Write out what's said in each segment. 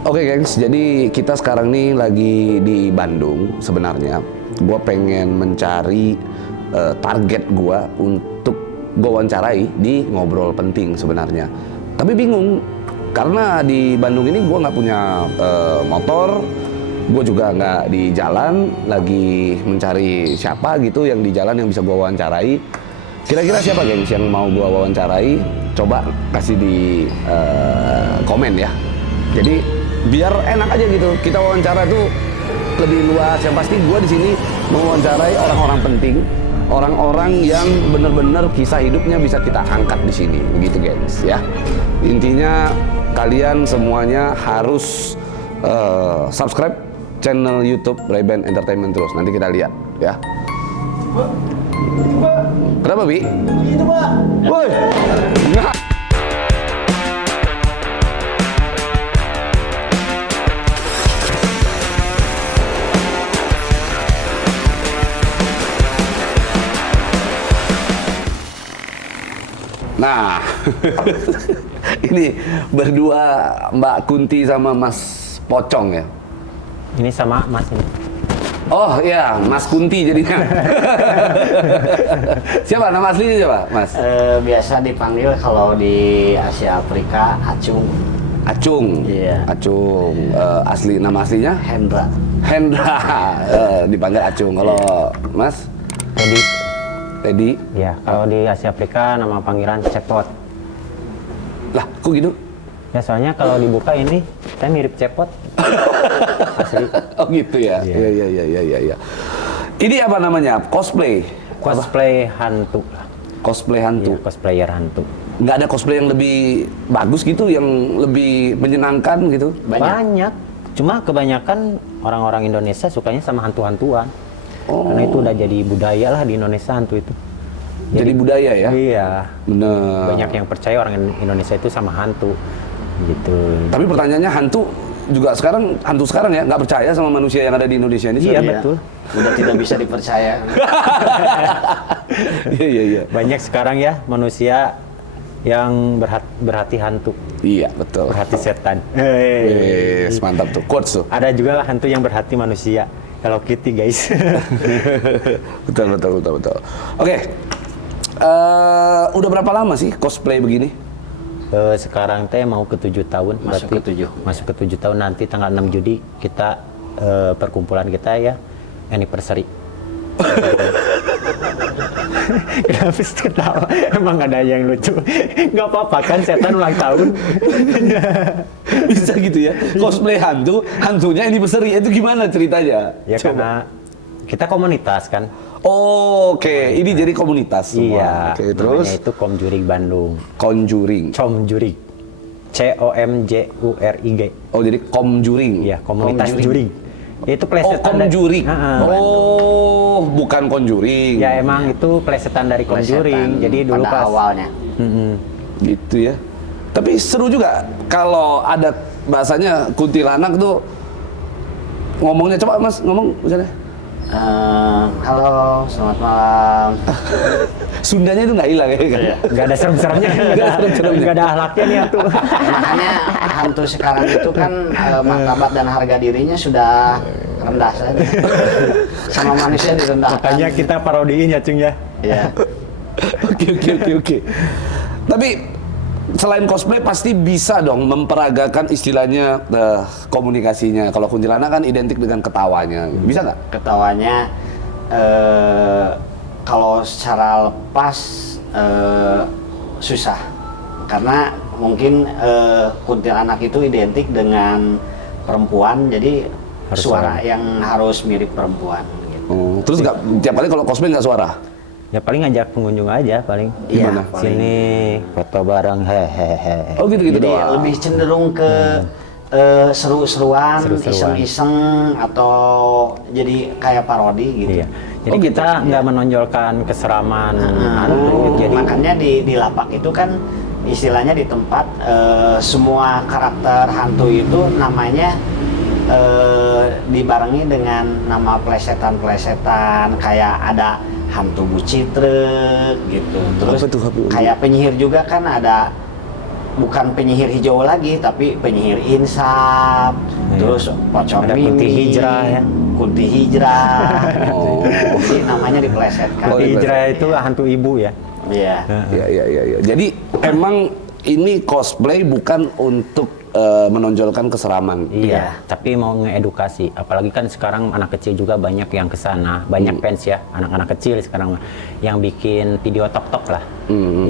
Oke gengs, jadi kita sekarang nih lagi di Bandung sebenarnya. Gua pengen mencari target gua untuk gua wawancarai di ngobrol penting sebenarnya. Tapi bingung karena di Bandung ini gua nggak punya motor, gua juga nggak di jalan, lagi mencari siapa gitu yang di jalan yang bisa gua wawancarai. Kira-kira siapa gengs yang mau gua wawancarai? Coba kasih di komen ya. Jadi biar enak aja gitu, kita wawancara tuh lebih luas. Yang pasti gue di sini mewawancarai orang-orang penting, orang-orang yang bener-bener kisah hidupnya bisa kita angkat di sini, begitu guys ya. Intinya kalian semuanya harus subscribe channel YouTube Ray-Ban Entertainment terus. Nanti kita lihat ya. Kenapa Bi? Begitu Pak. Woi. Nah. Nah, ini berdua Mbak Kunti sama Mas Pocong ya? Ini sama Mas ini. Oh iya, Mas Kunti jadinya. Siapa nama aslinya siapa, Mas? Biasa dipanggil kalau di Asia Afrika Acung. Acung. Iya. Acung. Nama aslinya? Hendra. Hendra. Dipanggil Acung. Kalau Mas? Teddy. Teddy. Ya, kalau di Asia Afrika nama panggilan Cepot. Lah, kok gitu? Ya soalnya kalau dibuka ini saya mirip Cepot. Asli. Oh gitu ya. Iya. Iya. Ini apa namanya? Cosplay. Cosplay hantu. Cosplay hantu. Iya, cosplayer hantu. Nggak ada cosplay yang lebih bagus gitu, yang lebih menyenangkan gitu? Banyak. Cuma kebanyakan orang-orang Indonesia sukanya sama hantu-hantuan. Oh. Karena itu udah jadi budaya lah di Indonesia hantu itu. Jadi budaya ya? Iya. Bener. Banyak yang percaya orang Indonesia itu sama hantu. Gitu. Tapi pertanyaannya hantu juga sekarang, hantu sekarang ya, nggak percaya sama manusia yang ada di Indonesia ini? Iya, sekarang? betul. Udah tidak bisa dipercaya. Iya. Banyak sekarang ya manusia yang berhati hantu, Iya, betul. berhati setan. Yes, mantap tuh, quotes tuh. Ada juga hantu yang berhati manusia. Hello Kitty guys. Betul. Oke, udah berapa lama sih cosplay begini? Sekarang teh mau ke 7 tahun. Masuk berarti ke 7. Masuk ke 7 tahun nanti tanggal 6 Juli kita perkumpulan kita ya anniversary. Kenapa sih ketawa? Emang ada yang lucu? Gak apa-apa kan setan ulang tahun. Bisa gitu ya? Cosplay hantu, hantunya anniversary, itu gimana ceritanya? Ya Coba. karena kita komunitas kan. Oh, oke. Ini jadi komunitas semua. Iya. Oke, terus Namanya itu Comjuring Bandung. Conjuring. Comjuring. COMJURIG. Oh, jadi Comjuring. Iya, komunitas Comjuring. juring. Itu Oh, plesetan Comjuring. dari- Oh, bukan Conjuring. Ya emang itu plesetan dari Conjuring. Plesetan Jadi dulu pada pas awalnya. Mm-mm. Gitu ya. Tapi seru juga kalau ada bahasanya kuntilanak tuh ngomongnya, coba Mas ngomong misalnya. Halo, selamat malam. Sundanya itu nggak hilang ya kan? Iya. Nggak ada serem-seremnya, Nggak ada serem-seremnya. nggak ada ahlaknya nih hantu. Makanya hantu sekarang itu kan martabat dan harga dirinya sudah rendah saja. Sama manusia direndahkan. Makanya kita parodiin ya Cung ya. Ya. Oke. Tapi selain cosplay pasti bisa dong memperagakan istilahnya komunikasinya. Kalau kuntilanak kan identik dengan ketawanya. Bisa nggak? Ketawanya kalau secara lepas susah. Karena mungkin kuntilanak itu identik dengan perempuan, jadi Harus suara yang harus mirip perempuan gitu. Terus nggak tiap kali kalau cosplay nggak suara? Ya paling ngajak pengunjung aja paling. Iya, Gimana? paling. Sini foto bareng hehehe. Oh gitu Jadi doang. lebih cenderung ke seru-seruan, Seru-seruan. iseng-iseng, atau jadi kayak parodi gitu. Iya. Jadi Oh, kita gitu. nggak menonjolkan keseraman hantu. Jadi Makanya di lapak itu kan istilahnya di tempat semua karakter hantu itu namanya dibarengi dengan nama plesetan-plesetan, kayak ada hantu bucitrek gitu. Terus Apa tuh? kayak penyihir juga kan ada bukan penyihir hijau lagi, tapi penyihir insaf, terus pocong Ada kunti hijrah ya. kunti hijrah. Oh. Jadi namanya dipelesetkan. Oh, Kunti iya, hijrah itu hantu ibu ya. Iya. Iya. Jadi emang ini cosplay bukan untuk menonjolkan keseraman. Iya, tapi mau ngeedukasi. Apalagi kan sekarang anak kecil juga banyak yang kesana, banyak fans ya, anak-anak kecil sekarang yang bikin video tok-tok lah,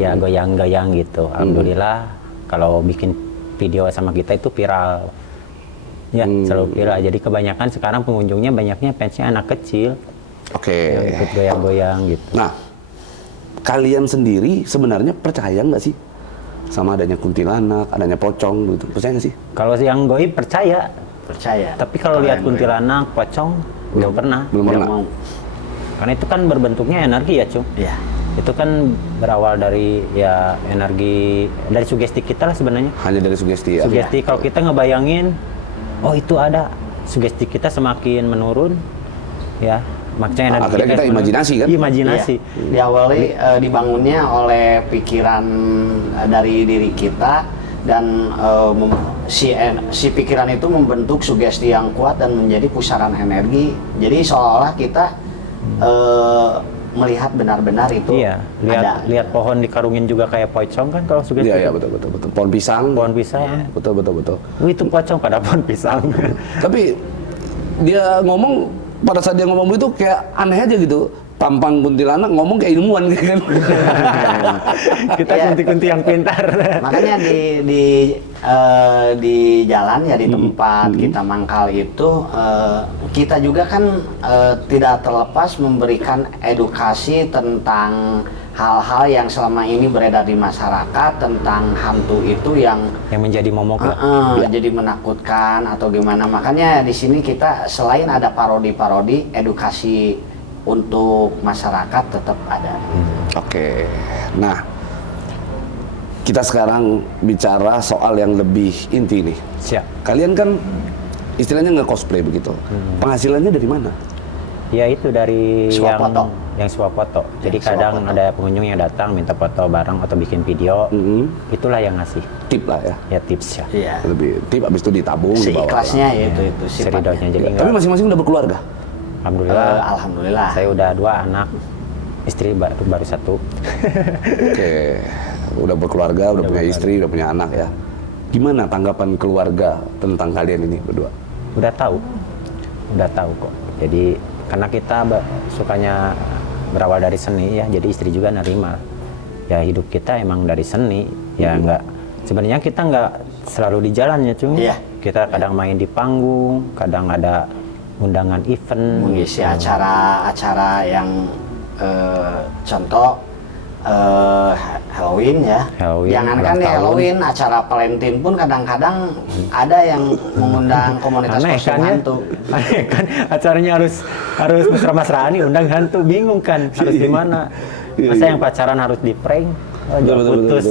ya goyang-goyang gitu. Alhamdulillah kalau bikin video sama kita itu viral, ya selalu viral. Jadi kebanyakan sekarang pengunjungnya banyaknya fansnya anak kecil, Oke. yang ikut goyang-goyang gitu. Nah, kalian sendiri sebenarnya percaya nggak sih sama adanya kuntilanak, adanya pocong gitu? Percaya nggak sih? Kalau yang goib percaya, Percaya. tapi kalau lihat kuntilanak, pocong belum pernah. Belum Nggak pernah. mau. Karena itu kan berbentuknya energi ya, Cung. Iya. Itu kan berawal dari ya energi dari sugesti kita lah sebenarnya. Hanya dari sugesti ya. Sugesti kalau kita ngebayangin, oh itu ada, sugesti kita semakin menurun, ya. Maksudnya energi Akhirnya kita menurun. imajinasi kan? Imajinasi. Iya. Diawali dibangunnya oleh pikiran dari diri kita dan si pikiran itu membentuk sugesti yang kuat dan menjadi pusaran energi. Jadi seolah-olah kita melihat benar-benar itu Iya, ada. lihat pohon dikarungin juga kayak pocong kan kalau sugesti. Iya, betul. Pohon pisang. Pohon pisang. Betul. Oh, itu pocong pada pohon pisang. Tapi dia ngomong, pada saat dia ngomong itu kayak aneh aja gitu. Tampang kuntilanak ngomong kayak ilmuwan gitu kan. Kita Iya. kunti-kunti yang pintar. Makanya di jalan ya di tempat kita mangkal itu kita juga kan tidak terlepas memberikan edukasi tentang hal-hal yang selama ini beredar di masyarakat tentang hantu itu yang Yang menjadi momok ya. jadi menakutkan atau gimana. Makanya di sini kita selain ada parodi-parodi, edukasi untuk masyarakat tetap ada. Oke. Nah, kita sekarang bicara soal yang lebih inti nih. Siap. Kalian kan istilahnya nge-cosplay begitu. Penghasilannya dari mana? Ya itu dari Swafoto. yang swafoto. Jadi Yang kadang swafoto. ada pengunjung yang datang minta foto bareng atau bikin video. Itulah yang ngasih. Tip lah ya. Ya tips ya. Iya. Lebih tip, habis itu ditabung, dibawa. Seikhlasnya ya itu Seridotnya sifatnya. jadi Tapi enggak. masing-masing udah berkeluarga. Alhamdulillah. Alhamdulillah. Saya udah 2 anak. Istri baru 1. Oke. Udah berkeluarga, udah punya istri, udah punya anak ya. Gimana tanggapan keluarga tentang kalian ini berdua? Udah tahu kok. Jadi karena kita sukanya berawal dari seni ya, jadi istri juga nerima. Ya hidup kita emang dari seni, ya enggak. Sebenarnya kita nggak selalu di jalan ya, Cung. Iya. Kita kadang main di panggung, kadang ada undangan event. Mengisi gitu. acara-acara yang contoh Halloween ya. Halloween, Jangankan ulang di tahun. Halloween, acara Valentine pun kadang-kadang ada yang mengundang komunitas Aneh kostum kan ya? hantu. Aneh kan? Acaranya harus mesra-mesraan nih, undang hantu, bingung kan? Harus gimana? Masa yang pacaran harus di prank? Oh, putus.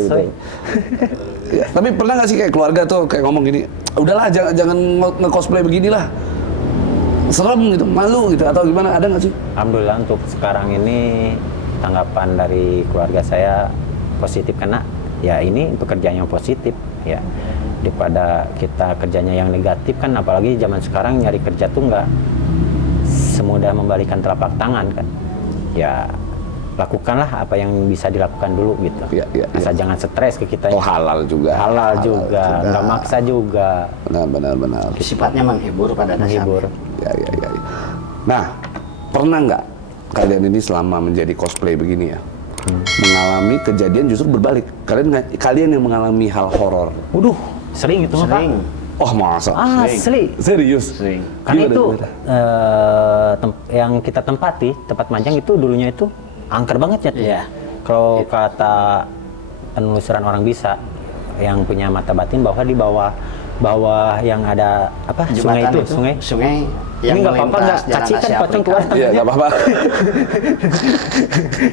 Ya, tapi pernah nggak sih kayak keluarga tuh kayak ngomong gini, udahlah jangan nge-cosplay beginilah, serem gitu, malu gitu, atau gimana, ada nggak sih? Alhamdulillah untuk sekarang ini tanggapan dari keluarga saya positif karena ya ini pekerjaan yang positif ya, daripada kita kerjanya yang negatif kan, apalagi zaman sekarang nyari kerja tuh nggak semudah membalikan telapak tangan kan ya. Lakukanlah apa yang bisa dilakukan dulu gitu. Iya. Asal jangan stres ke kita. Oh, halal juga. Halal juga, nggak maksa juga. Benar. Sifatnya menghibur pada dasarnya. Menghibur. Ya. Nah, pernah nggak kalian ini selama menjadi cosplay begini ya, mengalami kejadian justru berbalik? Kalian yang mengalami hal horor? Waduh, sering itu mah, Pak. Sering. Oh masa? Asli. Serius? Sering. Karena Gimana, itu gimana? yang kita tempati, tempat Manjang itu dulunya itu angker banget ya. Iya. Kalau kata penelusuran orang bisa yang punya mata batin bahwa di bawah yang ada apa sungai Jembatan itu, sungai. yang Ini nggak apa-apa nggak melintas Jalan cacikan Asia pocong Afrika. keluar Iya, nggak apa-apa.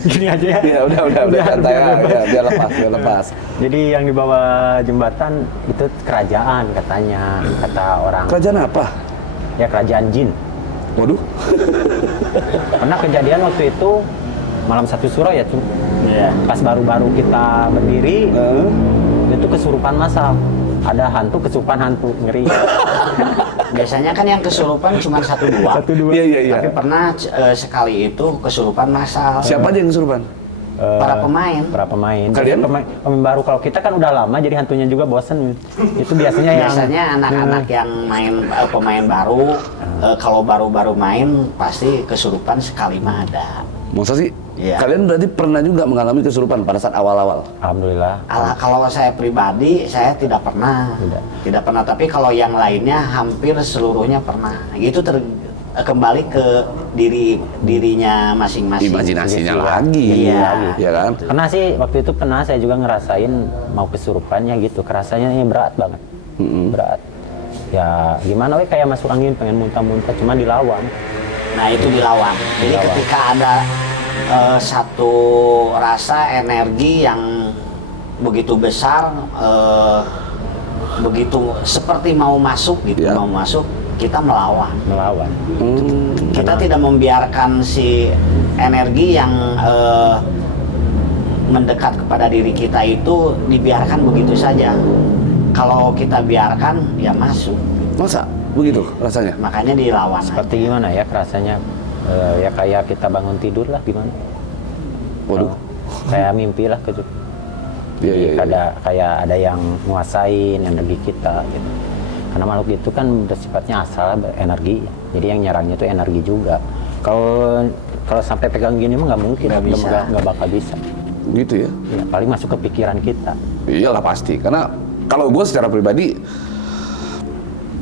gini aja ya. Ya udah santai ya, biar lepas. Jadi yang di bawah jembatan itu kerajaan katanya, kata orang. Kerajaan apa? Ya kerajaan jin. Waduh. Pernah kejadian waktu itu malam 1 Suro ya, Cung. Iya. Pas baru-baru kita berdiri, itu itu kesurupan massal. Ada hantu kesurupan hantu, ngeri. Biasanya kan yang kesurupan cuma 1-2. Iya. Tapi pernah sekali itu kesurupan massal. Siapa aja yang kesurupan? Para pemain. Para pemain. Kalian? Jadi pemain baru. Kalau kita kan udah lama, jadi hantunya juga bosen. Itu biasanya yang... Biasanya anak-anak yang main pemain baru, kalau baru-baru main pasti kesurupan sekali mah ada. Masa sih? Iya. Kalian berarti pernah juga mengalami kesurupan pada saat awal-awal? Alhamdulillah. Kalau saya pribadi, saya tidak pernah. Tidak pernah, tapi kalau yang lainnya hampir seluruhnya pernah. Itu kembali ke dirinya masing-masing. Imajinasinya Sugesti, lagi. Iya. Ya kan? Pernah sih, waktu itu pernah saya juga ngerasain mau kesurupannya gitu. Kerasanya ini berat banget. Berat. Ya gimana kayak masuk angin, pengen muntah-muntah, cuma dilawan. Nah itu dilawan. Jadi ketika ada satu rasa energi yang begitu besar, begitu seperti mau masuk gitu, Ya. mau masuk, kita melawan. Kita tidak membiarkan si energi yang mendekat kepada diri kita itu dibiarkan begitu saja. Kalau kita biarkan, ya masuk. Masa? Begitu rasanya? Makanya dilawan. Seperti gimana ya rasanya? Ya kayak kita bangun tidur lah gimana? Waduh. Kayak mimpi lah gitu. Iya. Kayak ada yang nguasain energi kita gitu. Karena makhluk itu kan sifatnya asal energi. Jadi yang nyerangnya itu energi juga. Kalau sampai pegang gini mah nggak mungkin, nggak bakal bisa. Gitu ya? Ya, paling masuk ke pikiran kita. Iyalah pasti. Karena kalau gue secara pribadi,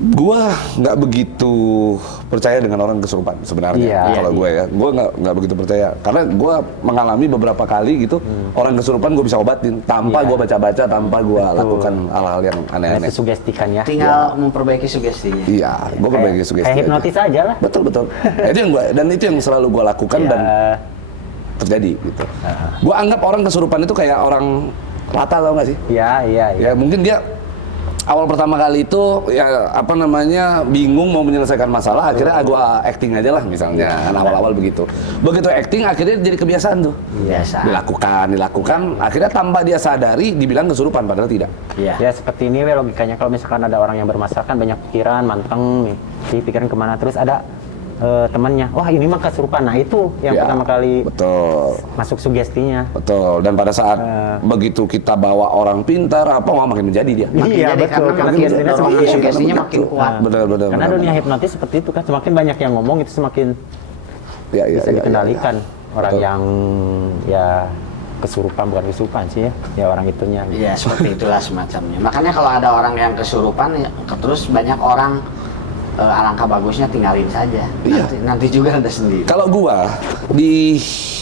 gue nggak begitu percaya dengan orang kesurupan sebenarnya. Iya. Kalau gue ya, gue nggak begitu percaya. Karena gue mengalami beberapa kali gitu, orang kesurupan gue bisa obatin tanpa gue baca-baca, tanpa gue lakukan hal-hal yang aneh-aneh. Itu sugestikan ya. Tinggal memperbaiki sugestinya. Iya, gue perbaiki sugesti. Kayak aja. hipnotis aja lah. Betul. Itu yang itu yang selalu gue lakukan Ya. dan terjadi gitu. Gue anggap orang kesurupan itu kayak orang rata, tau gak sih? Iya. Ya mungkin dia awal pertama kali itu ya apa namanya bingung mau menyelesaikan masalah, akhirnya gua acting aja lah misalnya, kan awal-awal begitu. Begitu acting akhirnya jadi kebiasaan tuh. Biasa. Dilakukan, akhirnya tanpa dia sadari dibilang kesurupan padahal tidak. Iya. Ya seperti ini logikanya, kalau misalkan ada orang yang bermasalah kan banyak pikiran, manteng nih, si pikiran kemana, terus ada temannya, wah ini mah kesurupan, nah itu yang Ya, pertama kali betul. masuk sugestinya. Betul, dan pada saat begitu kita bawa orang pintar apa makin menjadi dia. Makin Iya, jadi betul. karena Karena makin sugestinya dorongan semakin- sugestinya makin kuat. Benar. Karena dunia hipnotis seperti itu kan, semakin banyak yang ngomong itu semakin Ya, bisa dikendalikan. Orang Betul. yang ya kesurupan, bukan kesurupan sih ya orang itunya. Iya, seperti itulah semacamnya. Makanya kalau ada orang yang kesurupan, ya, terus banyak orang alangkah bagusnya tinggalin saja. Iya. Nanti juga ada sendiri. Kalau gua di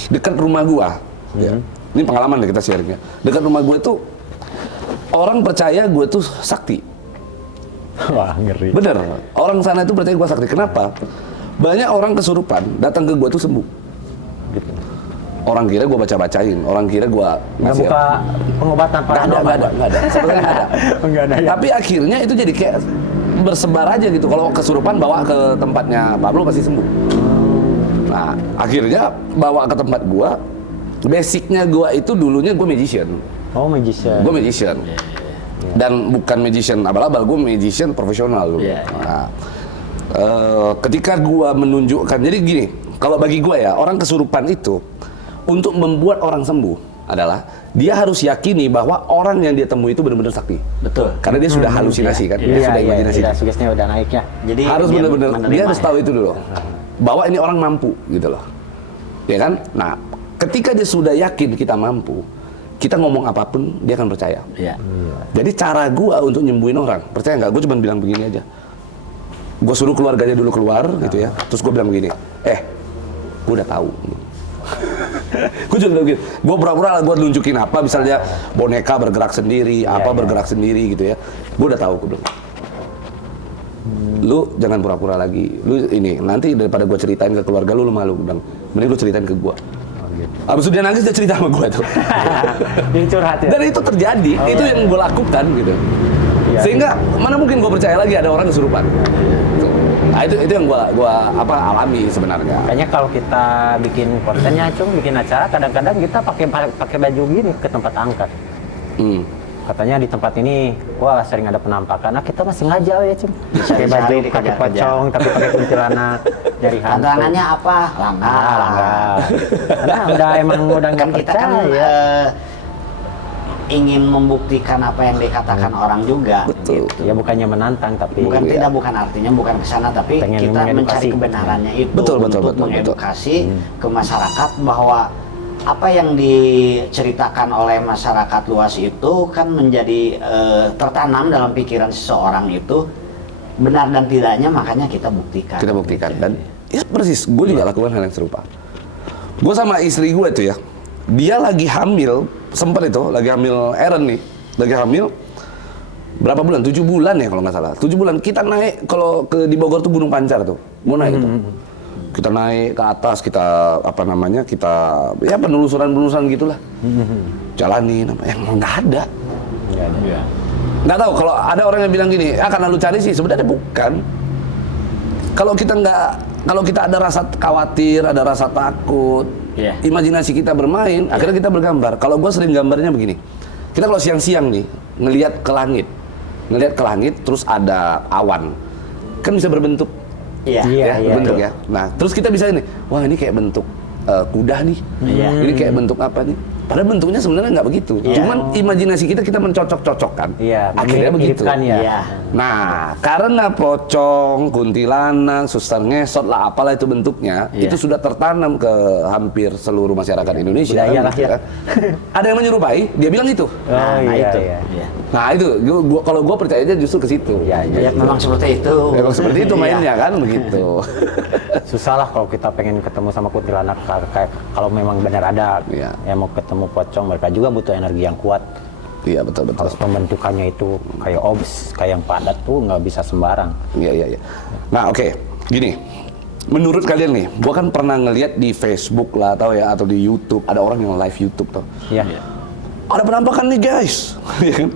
dekat rumah gua, ya, ini pengalaman deh kita sharingnya. Dekat rumah gua itu orang percaya gua tuh sakti. Wah, ngeri. Bener, orang sana itu percaya gua sakti. Kenapa? Banyak orang kesurupan datang ke gua tuh sembuh. Gitu. Orang kira gua baca-bacain, orang kira gua Nggak ngasih buka pengobatan Nggak ada. Sebenarnya nggak ada. Nggak ada ya. Tapi akhirnya itu jadi kayak bersebar aja gitu. Kalau kesurupan bawa ke tempatnya Pablo pasti sembuh. Nah, akhirnya bawa ke tempat gua. Basicnya gua itu dulunya gua magician. Oh, magician. Gua magician. Dan bukan magician abal-abal, gua magician profesional dulu. Iya. Nah, ketika gua menunjukkan, jadi gini, kalau bagi gua ya, orang kesurupan itu untuk membuat orang sembuh adalah dia harus yakini bahwa orang yang dia temui itu benar-benar sakti. Betul. Karena dia sudah halusinasi kan, dia sudah imajinasi. Iya, sugestinya udah naik ya. Jadi Harus dia benar-benar menerima dia harus ya. tahu itu dulu. Bahwa ini orang mampu gitu loh. Ya kan? Nah, ketika dia sudah yakin kita mampu, kita ngomong apapun dia akan percaya. Iya. Jadi cara gua untuk nyembuhin orang, percaya nggak? Gue cuma bilang begini aja. Gue suruh keluarganya dulu keluar gitu ya. Terus gue bilang begini, gue udah tahu. Gue juga bilang gitu. Gue pura-pura gue nunjukin apa, misalnya boneka bergerak sendiri, bergerak sendiri gitu ya. Gue udah tahu, gue bilang. Lu jangan pura-pura lagi. Lu ini nanti daripada gue ceritain ke keluarga lu malu, gue bilang. Mending lu ceritain ke gue. Abis itu dia nangis, dia cerita sama gue tuh. Jadi curhat ya. Dan itu terjadi, itu yang gue lakukan gitu. Iya. Sehingga mana mungkin gue percaya lagi ada orang kesurupan. Nah itu yang gua alami sebenarnya. Kayaknya kalau kita bikin kontennya, bikin acara, kadang-kadang kita pakai baju gini ke tempat angkat. katanya di tempat ini wah sering ada penampakan. Nah kita masih ngaja ya Cim. Pakai baju Dicari, pakai dikejar-kejar. pocong tapi pakai kuntilanak nyari hantu. Tantangannya apa? Langgar. Langgar. Karena udah emang udah Kan nggak kita kan percaya. ingin membuktikan apa yang dikatakan orang juga. Betul. Ya bukannya menantang tapi Bukan Iya. tidak, bukan artinya bukan ke sana, tapi Pengen kita mencari mengedukasi. kebenarannya itu Betul, betul, untuk betul, mengedukasi ke masyarakat bahwa apa yang diceritakan oleh masyarakat luas itu kan menjadi tertanam dalam pikiran seseorang itu benar dan tidaknya, makanya kita buktikan. Kita buktikan dan ya persis, gue juga lakukan hal yang serupa. Gue sama istri gue tuh ya, dia lagi hamil, sempet itu lagi hamil Eren nih, lagi hamil berapa bulan? 7 bulan ya kalau nggak salah. 7 bulan kita naik kalau di Bogor tuh Gunung Pancar tuh, mau naik tuh. Kita naik ke atas, kita apa namanya, kita ya penelusuran gitulah. Jalanin, yang nggak ada. Nggak ada. Nggak tahu kalau ada orang yang bilang gini, karena lu cari sih, sebenarnya bukan. Kalau kita ada rasa khawatir, ada rasa takut, Iya. imajinasi kita bermain, akhirnya kita bergambar. Kalau gue sering gambarnya begini, kita kalau siang-siang nih ngelihat ke langit, terus ada awan, kan bisa berbentuk, Iya. Iya, ya, iya. bentuk ya. Nah, terus kita bisa ini, wah ini kayak bentuk kuda nih, Iya. ini kayak bentuk apa nih? Padahal bentuknya sebenarnya nggak begitu. Iya. Cuman imajinasi kita mencocok-cocokkan. Iya, Akhirnya begitu. mirip-miripkan ya. Iya. Nah, karena pocong, kuntilanak, suster ngesot lah, apalah itu bentuknya, Iya. itu sudah tertanam ke hampir seluruh masyarakat Indonesia. Budaya lah gitu ya. kan. Ada yang menyerupai, dia bilang itu. Oh, iya, itu. iya. Iya. Nah itu, kalau gue percayanya justru ke situ. Iya, Ya, memang seperti itu. Memang seperti itu Iya. mainnya kan, begitu. Susah lah kalau kita pengen ketemu sama kuntilanak, kayak kalau memang benar ada Iya. yang mau ketemu pocong, mereka juga butuh energi yang kuat. Iya betul. Harus pembentukannya itu kayak obs, kayak yang padat tuh nggak bisa sembarang. Iya. Nah oke, gini. Menurut kalian nih, gua kan pernah ngeliat di Facebook lah atau di YouTube, ada orang yang live YouTube tuh. Iya. Ada penampakan nih guys.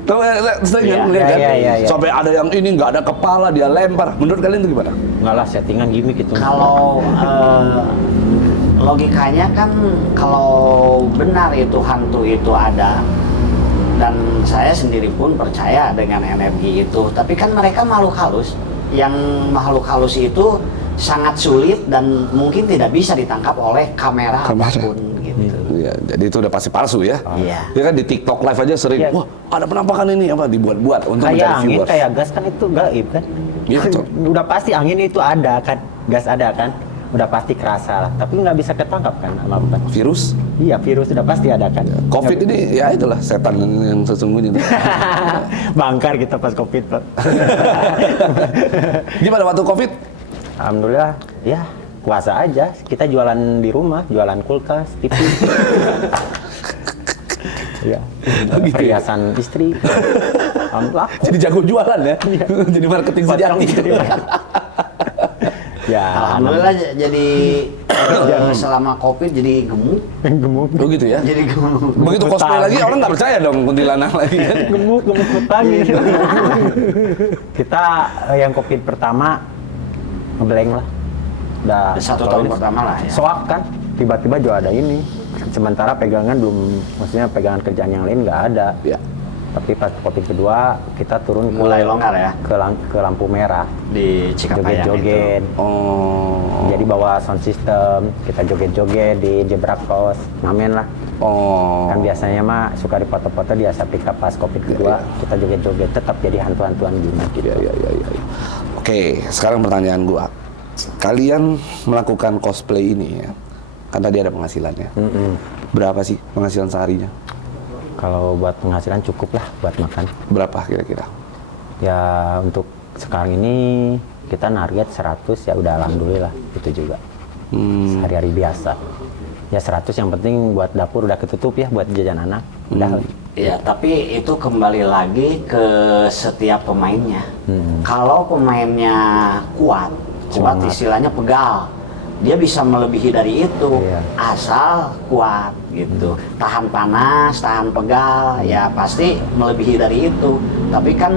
Tahu sering Iya, kan ngeliat kan? iya. Sampai ada yang ini nggak ada kepala, dia lempar. Menurut kalian itu gimana? Nggak lah, settingan gimmick itu. Kalau logikanya kan kalau benar itu hantu itu ada, dan saya sendiri pun percaya dengan energi itu, tapi kan mereka makhluk halus, yang makhluk halus itu sangat sulit dan mungkin tidak bisa ditangkap oleh kamera apapun gitu. Iya, jadi itu udah pasti palsu ya. Iya. Ya kan di TikTok live aja sering, Iya. wah ada penampakan ini apa dibuat-buat untuk Kayak mencari angin, viewers. kayak gas kan itu gaib kan? Iya, betul. Udah pasti angin itu ada kan, gas ada kan? Udah pasti kerasa lah, tapi nggak bisa ketangkap kan sama bukan? Virus, Iya, virus udah pasti ada kan. COVID ini ya itulah setan yang sesungguhnya. Bangkar kita pas covid Pak. Gimana waktu COVID? Alhamdulillah, ya puasa aja. Kita jualan di rumah, jualan kulkas, TV. Iya. Oh, gitu ya? Perhiasan istri. Alhamdulillah. Jadi jago jualan ya? Jadi marketing sejati. Ya, Alhamdulillah jadi selama COVID jadi gemuk. gemuk. Oh gitu ya? Jadi gemuk. Begitu cosplay lagi orang nggak percaya dong kuntilanak lagi kan? gemuk petangin. Kita yang covid pertama ngeblank lah. Udah 1 tahun pertama lah ya. Soak kan, tiba-tiba juga ada ini. Sementara pegangan belum, maksudnya pegangan kerjaan yang lain nggak ada. Ya. Tapi pas covid kedua kita turun Mulai longgar ya ke lampu merah, di Cikapayang itu. joget-joget. Oh. Jadi bawa sound system, kita joget-joget di Jebrak Kos, ngamen lah. Oh. Kan biasanya mah suka dipoto-foto di Asapika pas covid kedua, kita joget-joget tetap jadi hantu-hantuan gimmick gitu. Iya. Oke, sekarang pertanyaan gua. Kalian melakukan cosplay ini ya, kan tadi ada penghasilannya. Berapa sih penghasilan seharinya? Kalau buat penghasilan cukup lah buat makan. Berapa kira-kira? Ya untuk sekarang ini kita target 100 ya udah alhamdulillah itu juga. Sehari-hari biasa. Ya 100 yang penting buat dapur udah ketutup ya buat jajan anak. Udah. Ya, tapi itu kembali lagi ke setiap pemainnya. Kalau pemainnya kuat Semangat. istilahnya pegal, dia bisa melebihi dari itu, Iya. asal kuat gitu. Tahan panas, tahan pegal, ya pasti melebihi dari itu. Tapi kan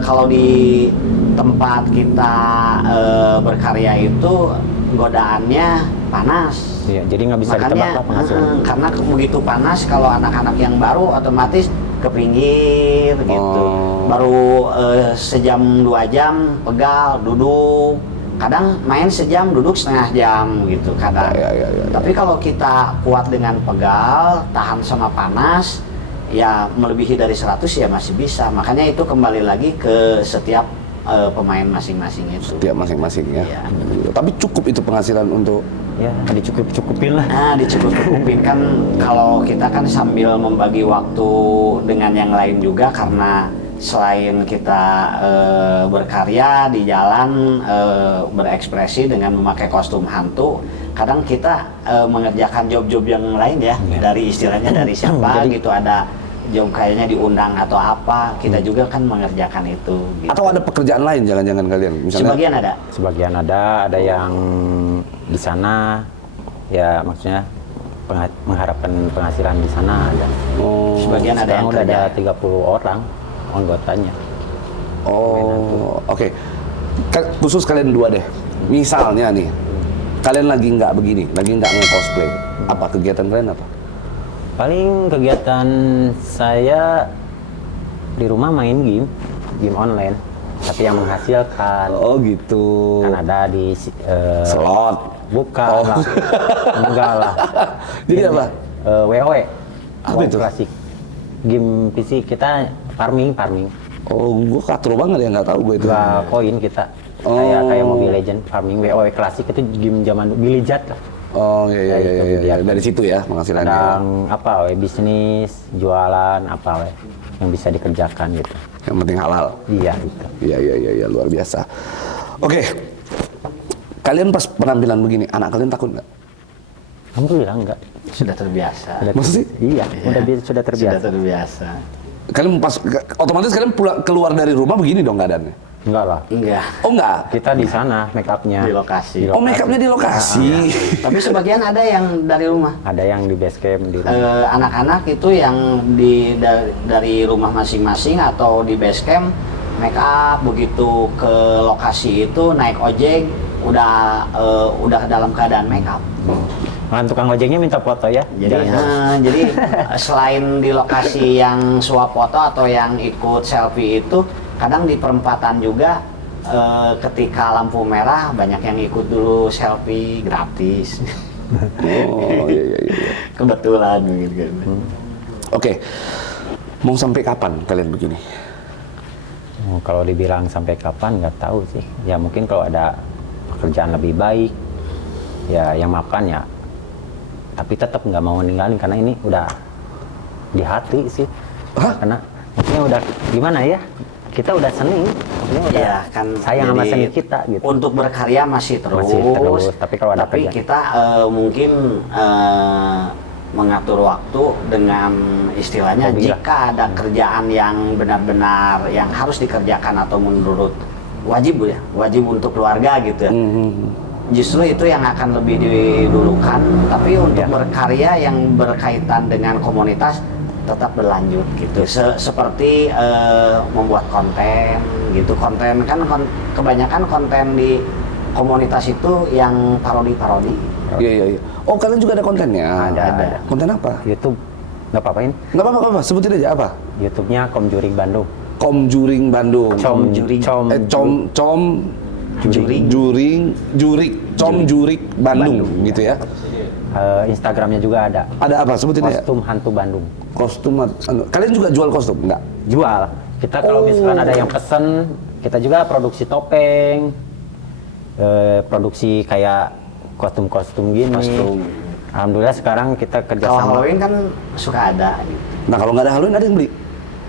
kalau di tempat kita berkarya itu godaannya panas. Iya, jadi nggak bisa ditebak lah penghasilan. Karena begitu panas, kalau anak-anak yang baru otomatis ke pinggir gitu. Baru sejam 2 jam pegal, duduk. Kadang main sejam, duduk setengah jam gitu kadang. Ya. Tapi kalau kita kuat dengan pegal, tahan sama panas, ya melebihi dari 100 ya masih bisa. Makanya itu kembali lagi ke setiap pemain masing-masing itu. Setiap masing-masing ya. Iya. Tapi cukup itu penghasilan untuk Ya, dicukup-cukupin lah. Nah, dicukup-cukupin kan kalau kita kan sambil membagi waktu dengan yang lain juga, karena selain kita berkarya di jalan, berekspresi dengan memakai kostum hantu, kadang kita mengerjakan job-job yang lain ya, dari istilahnya dari siapa gitu, ada job kayaknya diundang atau apa, kita juga kan mengerjakan itu gitu. atau ada pekerjaan lain jangan-jangan kalian misalnya? Sebagian ada. Sebagian ada yang di sana, ya maksudnya mengharapkan penghasilan di sana ada. Sebagian ada Sekarang yang udah kerja. ada 30 orang anggotanya. Oke. Khusus kalian dua deh. Misalnya nih, kalian lagi nggak begini, lagi nggak nge-cosplay. Apa kegiatan kalian apa? Paling kegiatan saya di rumah main game online, tapi yang menghasilkan. Oh gitu. Kan ada di Slot. bukan Oh. lah, enggak lah. Jadi apa? WoW, Apa itu? klasik. Game PC kita farming. Oh, gua katro banget ya, nggak tahu gue itu. Dua koin kita. Kayak Mobile Legend, farming WoW klasik itu game zaman Billijat lah. Oh iya. itu dia. Dari situ ya penghasilannya. Kadang apa bisnis, jualan apa yang bisa dikerjakan gitu. Yang penting halal. Iya gitu. Iya, luar biasa. Oke. Kalian pas penampilan begini, anak kalian takut nggak? Alhamdulillah enggak. Sudah terbiasa. Masa sih? Iya, sudah terbiasa. Sudah terbiasa. Kalian otomatis kalian keluar dari rumah begini dong keadaannya? Enggak lah. Enggak. Oh enggak? Kita di sana make upnya. Di lokasi. Oh make upnya di lokasi. Tapi sebagian ada yang dari rumah. Ada yang di base camp di rumah. Anak-anak itu yang dari rumah masing-masing atau di base camp make up, begitu ke lokasi itu naik ojek udah dalam keadaan make up. Nah, tukang ojeknya minta foto ya. Jadi selain di lokasi yang swap foto atau yang ikut selfie itu, kadang di perempatan juga ketika lampu merah banyak yang ikut dulu selfie gratis. Oh iya. Kebetulan gitu. Oke. Mau sampai kapan kalian begini? Kalau dibilang sampai kapan nggak tahu sih. Ya mungkin kalau ada pekerjaan lebih baik, ya yang mapan ya. Tapi tetap nggak mau ninggalin karena ini udah di hati sih. Hah? Karena maksudnya udah gimana ya? Kita udah seni, maksudnya udah Iya kan, sayang sama jadi seni kita gitu. Untuk berkarya masih terus. Tapi kalau ada kerjaan. kita mungkin mengatur waktu dengan istilahnya Hobi lah. jika ada kerjaan yang benar-benar yang harus dikerjakan atau menurut wajib untuk keluarga gitu ya. Justru itu yang akan lebih didulukan, tapi untuk berkarya yang berkaitan dengan komunitas tetap berlanjut gitu. Seperti membuat konten gitu. Konten kan kebanyakan konten di komunitas itu yang parodi-parodi. Iya. Oh kalian juga ada kontennya? Ada. Konten apa? YouTube nggak apa-apain. Nggak apa-apa, sebutin aja apa? YouTube-nya Komjuring Bandung. Komjuring Bandung. Jurik Bandung gitu ya. Instagramnya juga ada. Ada apa? Sebutin aja. Kostum Hantu Bandung. Kalian juga jual kostum? Enggak? Jual. Kita kalau misalkan ada yang pesen, kita juga produksi topeng, produksi kayak kostum-kostum gini. Alhamdulillah sekarang kita Kalau kerjasama. Halloween kan suka ada. Gitu. Nah kalau nggak ada Halloween ada yang beli?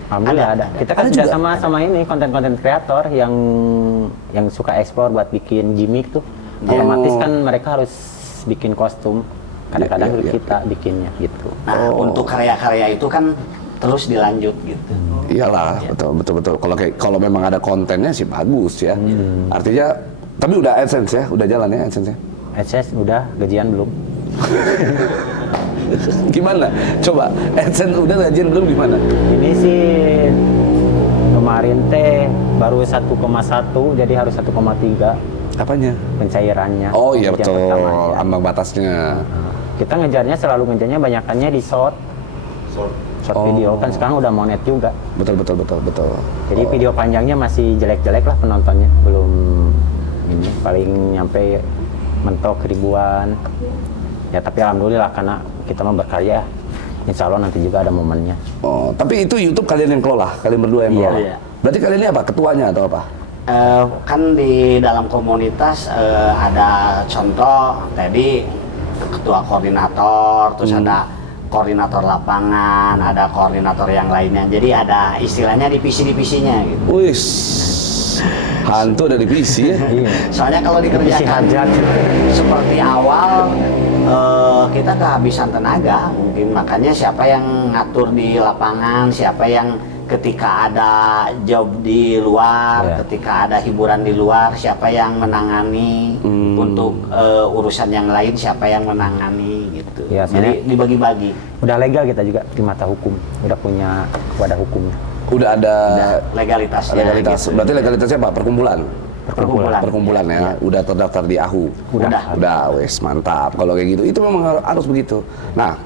Alhamdulillah ada. Kita kan Ada kerja juga? sama ini konten-konten kreator yang suka eksplor buat bikin gimmick tuh. Otomatis kan mereka harus bikin kostum. Kadang-kadang Iya. kita bikinnya gitu. Nah, untuk karya-karya itu kan terus dilanjut gitu. Iyalah, betul. Kalau memang ada kontennya sih bagus ya. Artinya, tapi udah AdSense ya, udah jalan ya AdSense-nya. AdSense udah, gajian belum. Gimana? Coba AdSense udah gajian belum gimana? Ini sih kemarin teh baru 1,1 jadi harus 1,3 Apanya? pencairannya. Oh iya Gajian betul, pertamanya. ambang batasnya. Kita ngejarnya selalu banyakannya di short. short video kan sekarang udah monet juga. Betul. Jadi video panjangnya masih jelek-jelek lah penontonnya, belum ini paling nyampe mentok ribuan. Ya tapi alhamdulillah karena kita mau berkarya, insya Allah nanti juga ada momennya. Oh, tapi itu YouTube kalian yang kelola, kalian berdua yang kelola. Iya. Berarti kalian ini apa? Ketuanya atau apa? Kan di dalam komunitas ada contoh tadi ketua koordinator, terus ada koordinator lapangan, ada koordinator yang lainnya. Jadi ada istilahnya divisi-divisinya gitu. Wis, hantu ada divisi ya. Soalnya kalau dikerjakan seperti awal kita kehabisan tenaga, mungkin makanya siapa yang ngatur di lapangan, siapa yang ketika ada job di luar, ketika ada hiburan di luar, siapa yang menangani untuk urusan yang lain, siapa yang menangani gitu. Ya, jadi dibagi-bagi. Udah legal kita juga di mata hukum, udah punya wadah hukumnya. Udah ada Legalitasnya. legalitas. Gitu. Berarti legalitasnya apa? Perkumpulan. Perkumpulan Ya. Iya. Udah terdaftar di AHU. Udah, wes mantap. Kalau kayak gitu, itu memang harus begitu. Nah,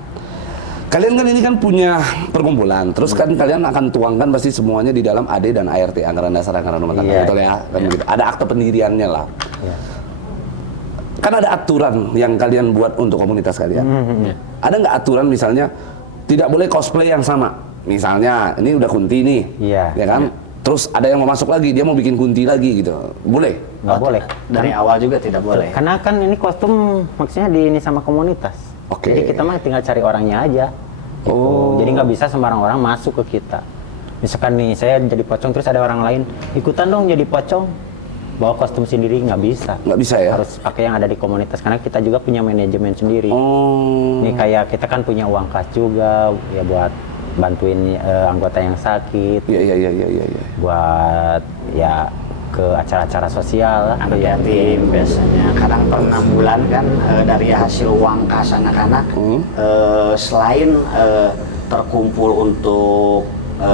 kalian kan ini kan punya perkumpulan, terus kan kalian akan tuangkan pasti semuanya di dalam AD dan ART, anggaran dasar anggaran rumah tangga, betul ya? Kan begitu. Ada akte pendiriannya lah. Iya. Kan ada aturan yang kalian buat untuk komunitas kalian. Ada nggak aturan misalnya tidak boleh cosplay yang sama? Misalnya ini udah Kunti nih, ya kan? Terus ada yang mau masuk lagi, dia mau bikin Kunti lagi gitu, boleh? Nggak boleh. Dari awal juga tidak boleh. Karena kan ini kostum maksudnya ini sama komunitas. Oke. Jadi kita mah tinggal cari orangnya aja. Gitu. Jadi nggak bisa sembarang orang masuk ke kita. Misalkan nih saya jadi pocong terus ada orang lain ikutan dong jadi pocong, bawa kostum sendiri nggak bisa. Nggak bisa ya? Harus pakai yang ada di komunitas karena kita juga punya manajemen sendiri. Oh. Ini kayak kita kan punya uang kas juga ya buat bantuin anggota yang sakit. Iya. Buat ya ke acara-acara sosial lah. Anak yatim biasanya kadang per 6 bulan kan dari hasil uang kas anak-anak selain terkumpul untuk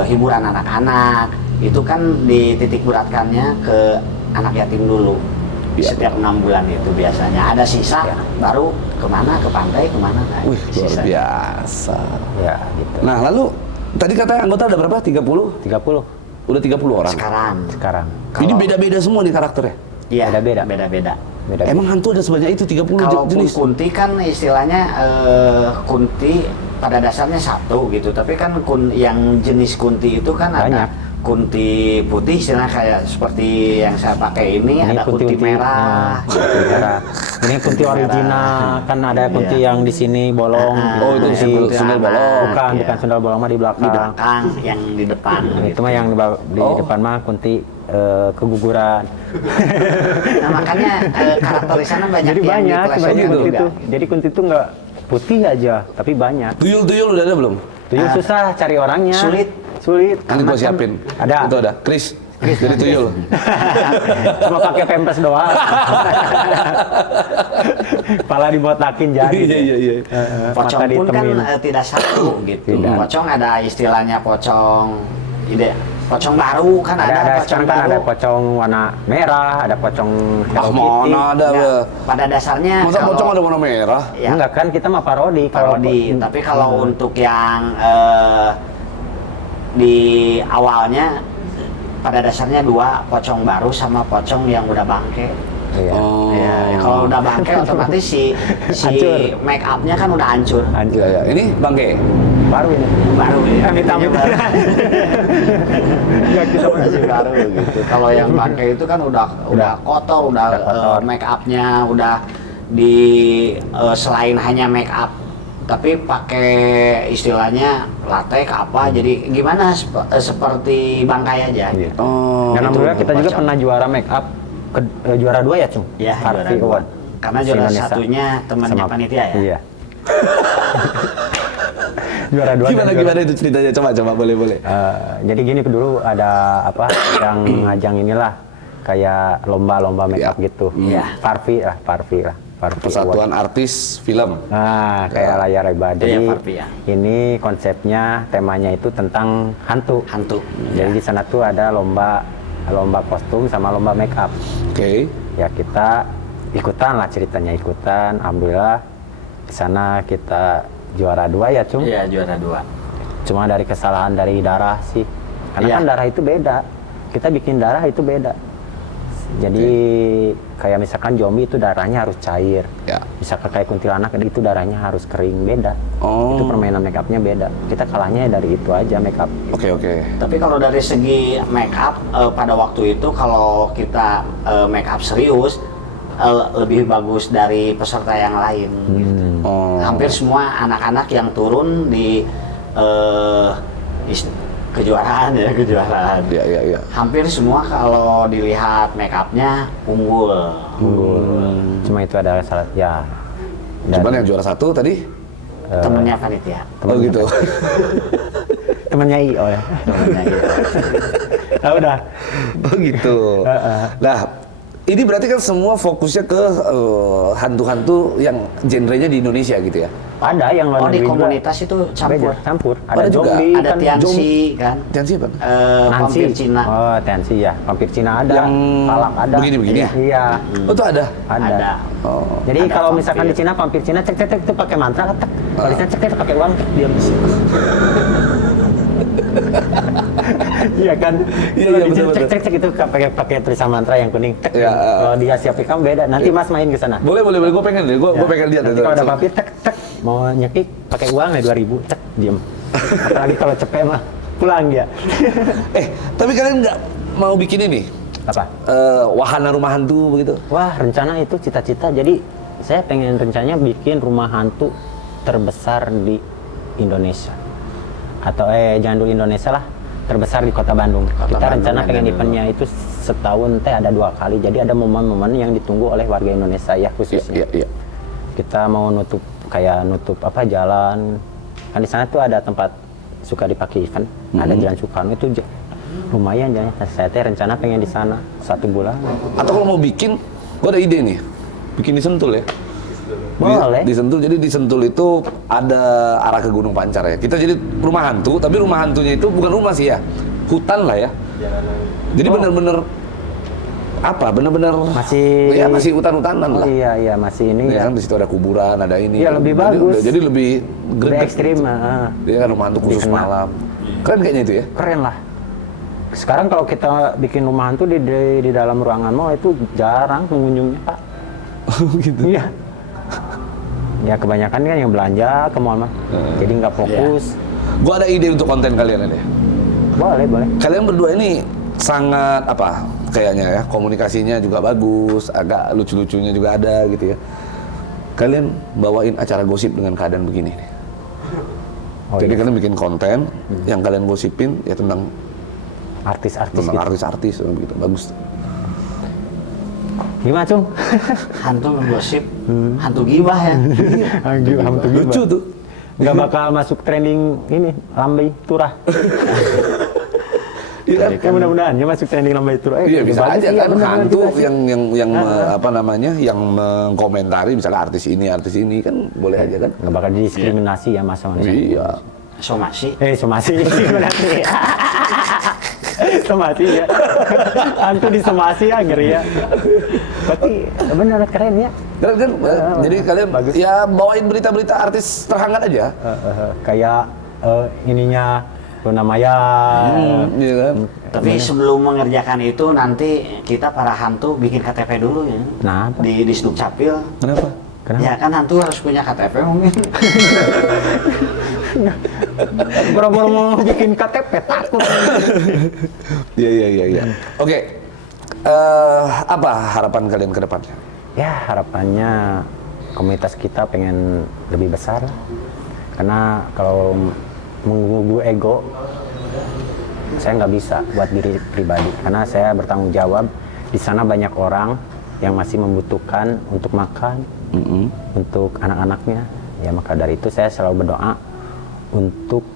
hiburan anak-anak itu kan dititik beratkannya ke anak yatim dulu. Setiap 6 bulan itu biasanya ada sisa baru kemana, ke pantai kemana. Wih, luar biasa. Ya gitu. Nah, lalu tadi katanya anggota ada berapa? 30? 30 Udah 30 orang. sekarang. Ini beda-beda semua nih karakternya. Iya, Beda-beda. beda-beda. Emang hantu ada sebanyak itu 30 Kalaupun jenis? kunti kan istilahnya kunti pada dasarnya satu gitu, tapi kan yang jenis kunti itu kan banyak. ada kunti putih istilahnya kayak seperti yang saya pakai ini ada kunti merah. Kunti merah. Ini kunti original, kan ada kunti yang di sini bolong. Oh, itu kunti sundal bolong. Bukan sundal bolong mah di belakang. Di belakang, yang di depan. Itu mah yang di depan mah kunti keguguran. Nah makanya karakter di sana banyak Jadi yang banyak dipelesetin kunti juga. itu. Jadi kunti itu nggak putih aja, tapi banyak. Tuyul-tuyul udah ada belum? Tuyul susah cari orangnya. Sulit. Nanti karena gua siapin. Ada. Itu ada. Chris jadi tuyul. Cuma pakai pempes doang. Pala dibotakin jadi. Iya. Pocong Mata pun kan ditemin. tidak satu gitu. Tidak. Pocong ada istilahnya pocong pocong baru kan ada pocong sekarang kan baru. ada pocong warna merah, ada pocong Hello Kitty. Mana ada Nah, be? pada dasarnya Masa kalau- pocong ada warna merah? ya, Enggak kan kita mah parodi. tapi kalau untuk yang di awalnya pada dasarnya dua, pocong baru sama pocong yang udah bangke. Iya. Oh. Ya, kalau udah bangke otomatis si Hancur. make upnya kan udah hancur. Anjir. Iya. Ini Bangke. Baru ini. Baru ya. Amit-amit. Ya kita masih baru gitu. Kalau yang bangke itu kan udah kotor, udah kotor. make upnya udah di selain hanya make up tapi pakai istilahnya latek apa jadi gimana seperti bangkai aja. Iya. Oh. Dan alhamdulillah kita juga pocong. pernah juara make up juara 2 ya, Cung? Ya, juara Harvey 2. Award. Karena juara Indonesia. satunya temannya Sama- panitia ya. Iya. juara 2 Gimana itu ceritanya? Coba boleh. Jadi gini dulu ada apa yang ngajang inilah kayak lomba make up Ya. gitu. Iya. Parvi lah. Persatuan Artis Film. Nah, kayak layar lebar. Iya, Jadi Parvi, ya. ini konsepnya, temanya itu tentang hantu. Hantu. Jadi Ya. di sana tuh ada lomba kostum sama lomba make up. Oke. Ya kita ikutan lah ceritanya Alhamdulillah di sana kita juara 2 ya, Cung. Iya, juara 2. Cuma dari kesalahan dari darah sih. Karena Iya. kan darah itu beda. Kita bikin darah itu beda. Jadi kayak misalkan zombie itu darahnya harus cair. Ya. Misalkan kayak kuntilanak itu darahnya harus kering, beda. Oh. Itu permainan make upnya beda. Kita kalahnya dari itu aja make up. Oke. Tapi kalau dari segi make up pada waktu itu kalau kita make up serius lebih bagus dari peserta yang lain. Gitu. Oh. Hampir semua anak-anak yang turun di kejuaraan. Iya. Hampir semua kalau dilihat make upnya unggul. Cuma itu ada salah ya. Cuman yang juara 1 tadi? Temennya panitia. Oh gitu. Temennya IO ya. Temennya itu. Nah, udah. Oh gitu. Nah, ini berarti kan semua fokusnya ke hantu-hantu yang genrenya di Indonesia gitu ya? Ada yang luar Oh, di negeri juga. komunitas itu campur. Beda, campur. Ada juga? zombie, Ada kan, Tiansi kan. Tiansi apa? Nancy. Vampir Cina. Oh, Tiansi ya. Vampir Cina ada. Yang Palak ada. begini-begini ya? Iya. Oh itu ada? Ada. Oh. Jadi Ada kalau misalkan vampir. di Cina vampir Cina cek itu pakai mantra ketek. Kalau di sana cek pakai uang diam di situ. Iya kan? Iya, Kalau di Cina betul. cek itu pakai tulisan mantra yang kuning. Tek. Iya, Kalau di Asia Afrika beda. Nanti Mas main ke sana. Boleh, gue pengen deh, gue pengen lihat. Nanti kalau ada vampir tek mau nyekik pakai uang ya 2.000 cek diam. Apalagi kalau cepet mah pulang dia. Tapi kalian nggak mau bikin ini? Apa? Wahana rumah hantu begitu? Wah, rencana itu cita-cita. Jadi saya pengen rencananya bikin rumah hantu terbesar di Indonesia. Atau jangan dulu Indonesia lah, terbesar di Kota Bandung. Kita Bandung rencana ada pengen dulu. eventnya itu setahun ada 2 kali. Jadi ada momen-momen yang ditunggu oleh warga Indonesia ya khususnya. Iya. Kita mau nutup apa jalan. Kan di sana tuh ada tempat suka dipakai event. Ada Jalan Soekarno itu lumayan jalannya. Saya rencana pengen di sana 1 bulan. Atau kalau mau bikin, gue ada ide nih, bikin di Sentul ya. Boleh. Di Sentul, jadi di Sentul itu ada arah ke Gunung Pancar ya. Kita jadi rumah hantu, tapi rumah hantunya itu bukan rumah sih ya, hutan lah ya. Jadi bener-bener apa? Bener-bener masih hutan-hutanan lah. Iya masih ini Ya ya. kan di situ ada kuburan, ada ini. Iya, lebih bagus. Jadi lebih Lebih gredek ekstrim. gitu. Dia kan rumah hantu khusus Dikenal. malam. Keren kayaknya itu ya. Keren lah. Sekarang kalau kita bikin rumah hantu di dalam ruangan mall itu jarang pengunjungnya, Pak. Gitu. Iya. Ya kebanyakan kan yang belanja ke mall mah. Jadi nggak fokus. Gua ada ide untuk konten kalian ini. Boleh. Kalian berdua ini sangat apa? Kayaknya ya, komunikasinya juga bagus, agak lucu-lucunya juga ada gitu ya. Kalian bawain acara gosip dengan keadaan begini nih. Jadi kalian bikin konten yang kalian gosipin ya tentang Artis-artis gitu. artis-artis begitu. Bagus. Gimana, Cung? Hantu menggosip, hantu gibah ya. Hantu Lucu tuh. Nggak bakal masuk trending ini Lambai Turah. Iya Ya mudah-mudahan ya masuk trending Lambai Turah. Iya bisa bagus, aja iya, kan bener-bener hantu juga sih. yang apa namanya yang mengkomentari misalnya artis ini kan boleh aja kan. Nggak bakal didiskriminasi ya masa manusia. Iya. Somasi. Somasi diskriminasi. Somasi ya. Hantu di somasi ya ngeri ya. Berarti benar keren ya. Keren kan? Jadi kalian ya bawain berita-berita artis terhangat aja. Kayak ininya Luna Maya. Iya kan? Tapi sebelum mengerjakan itu nanti kita para hantu bikin KTP dulu ya. Kenapa? Di Sdukcapil. Kenapa? Ya kan hantu harus punya KTP mungkin. Boro-boro mau bikin KTP takut. Iya. Oke. Apa harapan kalian ke depannya? Ya harapannya komunitas kita pengen lebih besar lah. Karena kalau mengganggu ego, saya nggak bisa buat diri pribadi. Karena saya bertanggung jawab. Di sana banyak orang yang masih membutuhkan untuk makan, untuk anak-anaknya. Ya maka dari itu saya selalu berdoa untuk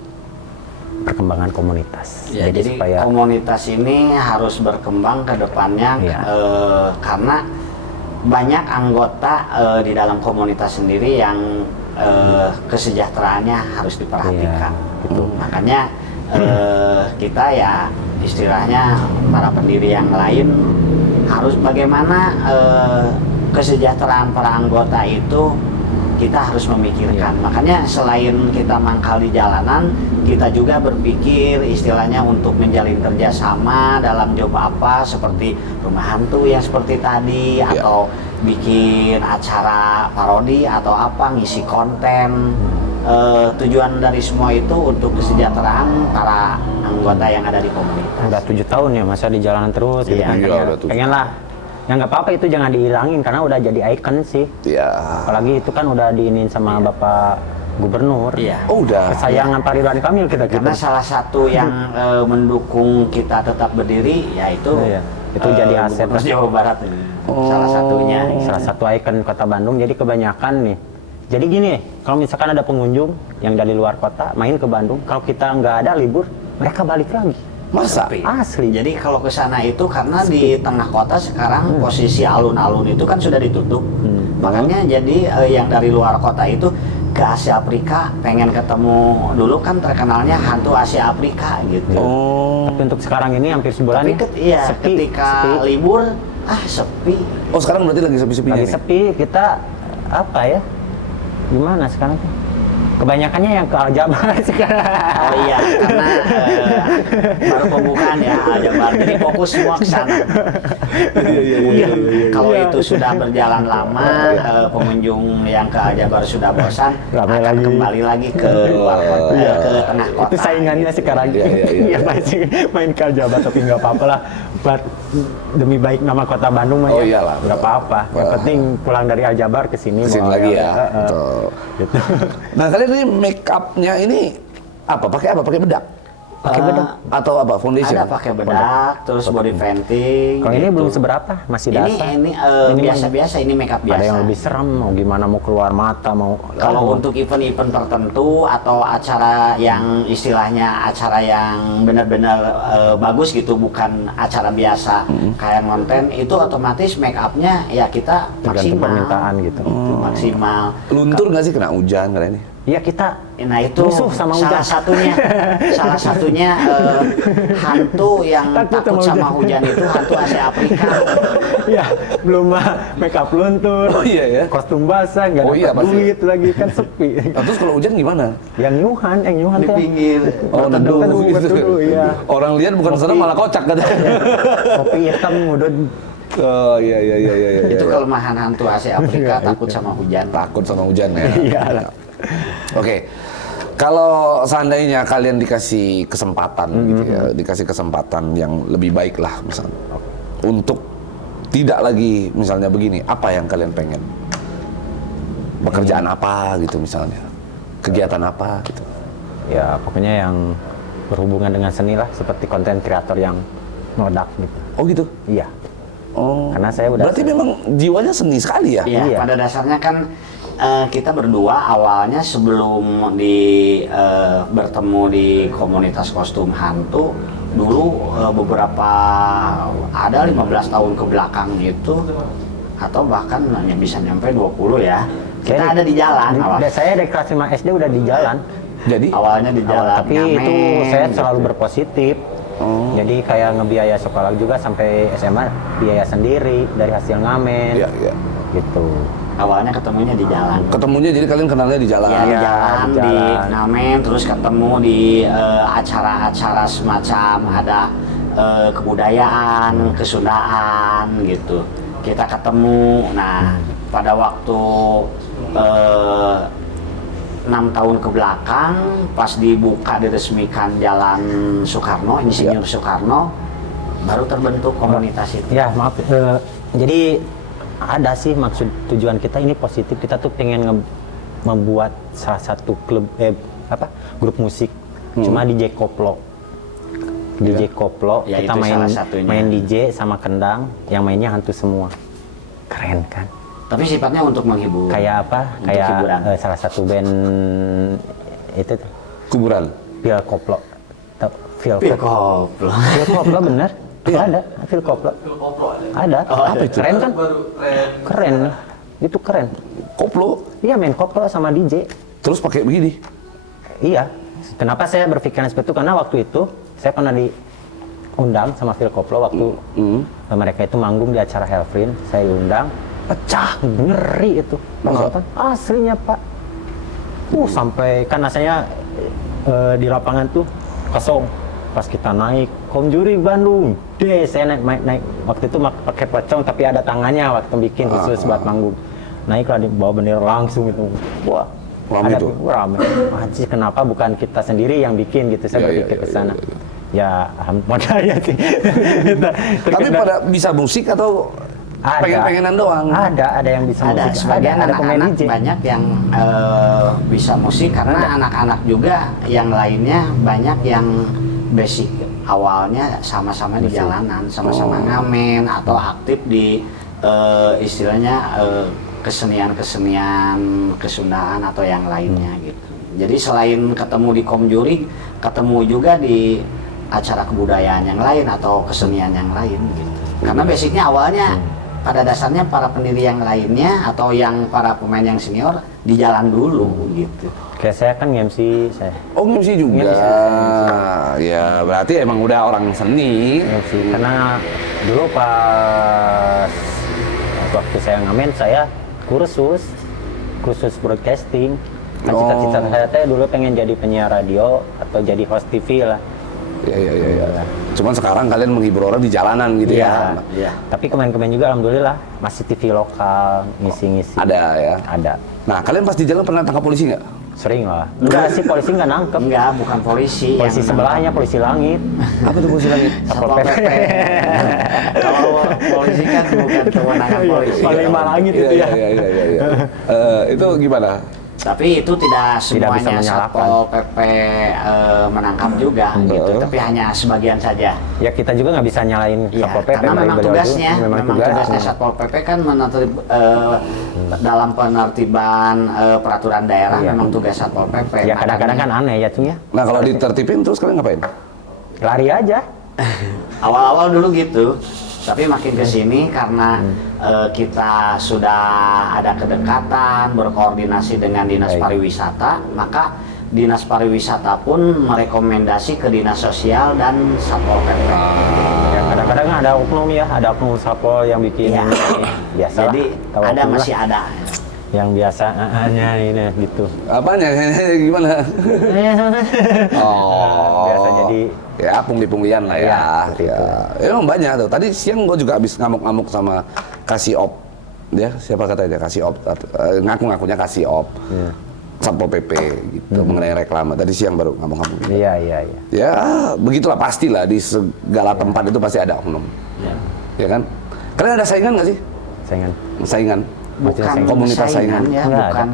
perkembangan komunitas. Ya, jadi komunitas ini harus berkembang ke depannya Iya. Karena banyak anggota di dalam komunitas sendiri yang kesejahteraannya harus diperhatikan. Iya, gitu. Makanya kita ya istilahnya para pendiri yang lain harus bagaimana kesejahteraan para anggota itu kita harus memikirkan. Makanya selain kita mangkal di jalanan, kita juga berpikir istilahnya untuk menjalin kerjasama dalam job apa, seperti rumah hantu yang seperti tadi, atau bikin acara parodi atau apa, ngisi konten. Tujuan dari semua itu untuk kesejahteraan para anggota yang ada di komunitas. Udah 7 tahun ya masa di jalanan terus gitu Iya, kan. iya, udah 7. Pengen lah. Ya nggak apa-apa itu jangan dihilangin karena udah jadi ikon sih. Iya. Apalagi itu kan udah diinin sama Bapak Gubernur. Iya. Oh udah. Kesayangan Pak Ridwan Kamil kita Karena salah satu yang mendukung kita tetap berdiri yaitu Iya, itu jadi aset Gubernur lah. Jawa Barat ini. Salah satunya. Salah satu ikon Kota Bandung. Jadi kebanyakan nih. Jadi gini, kalau misalkan ada pengunjung yang dari luar kota main ke Bandung, kalau kita nggak ada libur, mereka balik lagi. Masa? Sepi. Asli. Jadi kalau ke sana itu karena di tengah kota sekarang posisi alun-alun itu kan sudah ditutup. Makanya jadi yang dari luar kota itu ke Asia Afrika pengen ketemu, dulu kan terkenalnya hantu Asia Afrika gitu. Oh. Tapi untuk sekarang ini hampir sebulan Tapi nih, ketika libur sepi. Oh sekarang berarti lagi sepi-sepinya lagi nih? sepi. Kita apa ya? Gimana sekarang tuh? Kebanyakannya yang ke Aljabar sekarang. Oh iya, karena baru pembukaan ya Aljabar, jadi fokus semua ke sana. Mungkin kalau itu sudah berjalan lama, pengunjung yang ke Aljabar sudah bosan, Ramai akan lagi. kembali lagi ke luar kota, ke tengah kota. Itu saingannya sekarang. Iya. Ya pasti main ke Aljabar tapi nggak apa-apa lah. Buat demi baik nama Kota Bandung mah Oh ya. iyalah, Nggak apa-apa. Yang penting pulang dari Aljabar ke sini. Kesini bawa lagi ya. Heeh. Betul. Gitu. Nah kalian ini make up-nya ini apa? Pakai apa? Pakai bedak? Pakai bedak. Atau apa? Foundation? Ada pakai bedak, terus body painting. Kalau ini gitu. belum seberapa, masih Ini dasar. ini mah biasa-biasa, ini makeup biasa. Ada yang lebih serem, mau gimana mau keluar mata, mau Kalau untuk event-event tertentu atau acara yang istilahnya acara yang benar-benar bagus gitu, bukan acara biasa kayak konten, itu otomatis make upnya ya kita tergantung maksimal. permintaan gitu. Maksimal. Luntur nggak sih kena hujan kalian ini? Iya kita Nah itu musuh sama salah hujan. satunya hantu yang takut sama hujan itu hantu Asia Afrika. ya belum mah make up luntur, Oh iya ya. kostum basah, nggak Oh dapat iya, pasti. duit lagi kan sepi. Nah, terus kalau hujan gimana? yang nyuhan Di teh. pinggir. Oh, Berteduh, neduh gitu. berteduh, iya. Orang lihat bukan sana malah kocak katanya. Kopi hitam mudun. Oh iya. Itu kelemahan hantu Asia Afrika, takut sama hujan. Takut sama hujan ya. Iya. Oke. Kalau seandainya kalian dikasih kesempatan gitu ya, dikasih kesempatan yang lebih baik lah misalnya. Untuk tidak lagi misalnya begini, apa yang kalian pengen? Pekerjaan apa gitu misalnya? Kegiatan apa gitu? Ya pokoknya yang berhubungan dengan seni lah, seperti konten kreator yang meledak gitu. Oh gitu? Iya. Oh. Karena saya udah Berarti memang jiwanya seni sekali ya? Iya, Iya. pada dasarnya kan kita berdua awalnya sebelum bertemu di komunitas kostum hantu dulu beberapa ada 15 tahun ke belakang gitu atau bahkan hanya bisa nyampe 20 ya. Kita Saya ada di jalan awal. Saya dari kelas 5 SD udah di jalan. Jadi? Awalnya di jalan. Tapi ngamen. itu saya selalu berpositif. Jadi kayak ngebiaya sekolah juga sampai SMA biaya sendiri dari hasil ngamen. Iya. Gitu. Awalnya ketemunya di jalan. Ketemunya jadi kalian kenalnya di jalan? Ya, di Iya, jalan, di di jalan. ngamen, terus ketemu di acara-acara semacam ada kebudayaan, kesundaan gitu. Kita ketemu, nah pada waktu 6 tahun ke belakang, pas dibuka diresmikan Jalan Soekarno, Insinyur Soekarno, baru terbentuk komunitas itu. Ya maaf. Jadi ada sih maksud tujuan kita ini positif. Kita tuh pengen membuat salah satu klub grup musik. Cuma DJ koplo. DJ koplo. Ya, Kita itu salah satunya. main DJ sama kendang. Yang mainnya hantu semua. Keren kan? Tapi sifatnya untuk menghibur. Kayak apa? Untuk Kayak hiburan. salah satu band itu tuh. Kuburan? Phil Koplo. Tahu Phil Pil Koplo? koplo. Phil Koplo bener? Ada Phil Koplo. Ada. Oh, Apa itu? Keren kan? Keren. Itu keren. Koplo? Iya main koplo sama DJ. Terus pakai begini? Iya. Kenapa saya berpikiran seperti itu? Karena waktu itu saya pernah diundang sama Phil Koplo waktu mereka itu manggung di acara Hellfrin. Saya diundang. pecah, ngeri itu. Pas Masa? nonton, aslinya Pak. Sampai kan rasanya di lapangan tuh kosong. Pas kita naik Komjuri Bandung, saya naik waktu itu pakai pocong tapi ada tangannya waktu bikin khusus buat manggung. Naiklah di bawah bendera langsung itu. Wah, Rame tuh? Rame. Anjir, kenapa bukan kita sendiri yang bikin gitu? Saya berpikir ke sana. Ya, alhamdulillah sih. Tapi pada bisa musik atau pengen-pengenan doang? Ada yang bisa Ada musik. sebagian ada pemain anak-anak DJ. banyak yang bisa musik karena anak-anak juga yang lainnya banyak yang basic awalnya sama-sama di jalanan, sama-sama ngamen atau aktif di istilahnya kesenian-kesenian Kesundaan atau yang lainnya gitu. Jadi selain ketemu di Komjuri, ketemu juga di acara kebudayaan yang lain atau kesenian yang lain gitu. Karena basicnya awalnya pada dasarnya para pendiri yang lainnya atau yang para pemain yang senior di jalan dulu gitu. Kayak saya kan MC saya. Oh, MC juga. Ya, berarti emang udah orang seni. MC karena dulu pas waktu saya ngamen saya kursus broadcasting. Kan cita-cita saya teh dulu pengen jadi penyiar radio atau jadi host TV lah. Ya. Cuman sekarang kalian menghibur orang di jalanan gitu ya. Iya. Tapi kemarin-kemarin juga alhamdulillah masih TV lokal ngisi-ngisi. Ada ya. Ada. Nah, kalian pas di jalan pernah tangkap polisi nggak? Sering lah. Enggak sih, polisi nggak nangkep. Enggak, bukan polisi. Polisi yang sebelahnya, polisi langit. Apa tuh polisi langit? Satpol PP. Kalau polisi kan bukan kewenangan polisi. Panglima langit itu ya. Iya. Itu gimana? Tapi itu tidak bisa semuanya menyalahkan. Satpol PP menangkap juga gitu, tapi hanya sebagian saja. Ya kita juga nggak bisa nyalain Ya, Satpol PP. karena memang beliau tugasnya, juga. memang tugasnya Satpol PP kan dalam penertiban peraturan daerah Iya. memang tugas Satpol PP. Ya kadang-kadang kan aneh ya Cung ya. Nah, kalau ditertipin terus kalian ngapain? Lari aja. Awal-awal dulu gitu, tapi makin ke sini karena kita sudah ada kedekatan, berkoordinasi dengan Dinas Baik. Pariwisata, maka Dinas Pariwisata pun merekomendasi ke Dinas Sosial dan Satpol PP. Ya kadang-kadang ada oknum ya, ada oknum Satpol yang bikin Iya. biasa. Jadi ada masih ada. Yang biasa ini gitu. Apanya? Gimana? Oh. Biasa jadi ya pungli-punglian lah ya. Iya, seperti itu. Ya, emang banyak tuh. Tadi siang gue juga habis ngamuk-ngamuk sama kasih op. Ya, siapa katanya kasih op? Ngaku-ngakunya kasih op. Iya. Satpol PP gitu mengenai reklame. Tadi siang baru ngamuk-ngamuk. Iya. Ya, begitulah pastilah di segala tempat itu pasti ada oknum. Ya kan? Kalian ada saingan nggak sih? Saingan. Bukan Komunitas saingan saingan. ya, Nggak bukan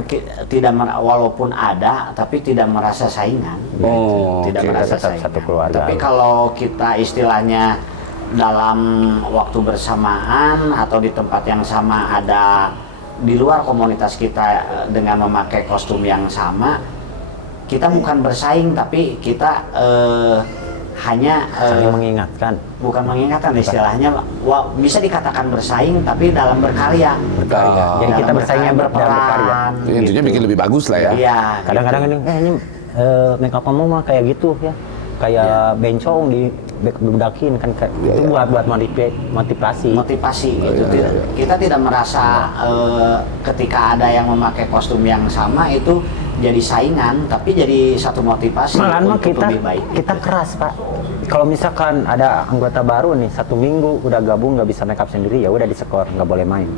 tidak walaupun ada tapi tidak merasa saingan. Oh, tidak oke. merasa Tetap saingan. satu keluarga. Tapi kalau kita istilahnya dalam waktu bersamaan atau di tempat yang sama ada di luar komunitas kita dengan memakai kostum yang sama, kita bukan bersaing tapi kita hanya Saling mengingatkan. bukan mengingatkan istilahnya bisa dikatakan bersaing tapi dalam berkarya. Berkarya. Jadi Dalam kita bersaingnya dalam berkarya. Ya, intinya bikin lebih bagus lah ya. Iya. Kadang-kadang ini make up kamu mah kayak gitu ya. Kayak bencong di bedakin kan itu buat motivasi. Motivasi gitu. Kita tidak merasa ketika ada yang memakai kostum yang sama itu jadi saingan, tapi jadi satu motivasi Malahan mah untuk kita lebih baik. kita keras Pak. Kalau misalkan ada anggota baru nih 1 minggu udah gabung nggak bisa make up sendiri ya udah diskor nggak boleh main.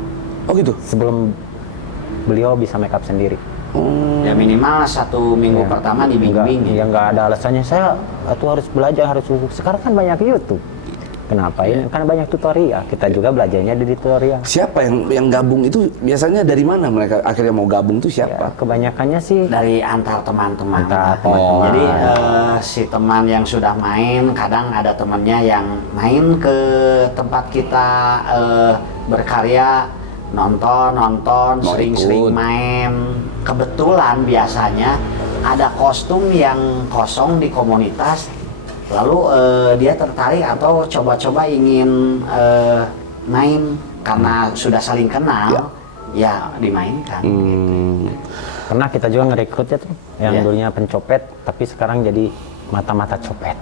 Oh gitu. Sebelum beliau bisa make up sendiri. Ya minimal 1 minggu pertama dibimbing. Ya nggak ada alasannya saya harus belajar harus sekarang kan banyak YouTube. Kenapa ya? Karena banyak tutorial. Kita juga belajarnya di tutorial. Siapa yang gabung itu biasanya dari mana mereka akhirnya mau gabung tuh Ya, siapa? kebanyakannya sih Dari antar teman-teman. Antar teman-teman. Jadi si teman yang sudah main, kadang ada temannya yang main ke tempat kita berkarya, nonton, Mau sering-sering ikut. main. Kebetulan biasanya ada kostum yang kosong di komunitas, lalu dia tertarik atau coba-coba ingin main karena sudah saling kenal, ya dimainkan. Pernah kita juga ngerekrut ya tuh, yang Iya. dulunya pencopet, tapi sekarang jadi mata-mata copet.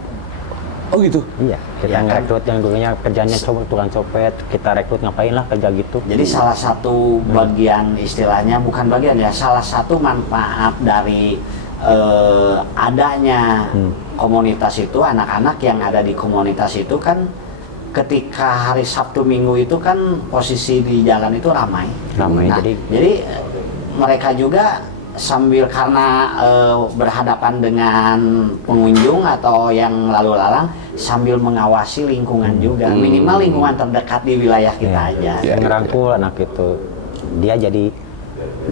Oh gitu. Iya, kita Iya, kan? ngerekrut yang dulunya kerjanya tukang copet, kita rekrut ngapain lah kerja gitu. Jadi salah satu bagian istilahnya, bukan bagian ya, salah satu manfaat dari adanya komunitas itu, anak-anak yang ada di komunitas itu kan ketika hari Sabtu Minggu itu kan posisi di jalan itu ramai. Ramai, Nah, jadi mereka juga sambil karena berhadapan dengan pengunjung atau yang lalu lalang, sambil mengawasi lingkungan juga, minimal lingkungan terdekat di wilayah kita aja. Iya, Ngerangkul anak itu, dia jadi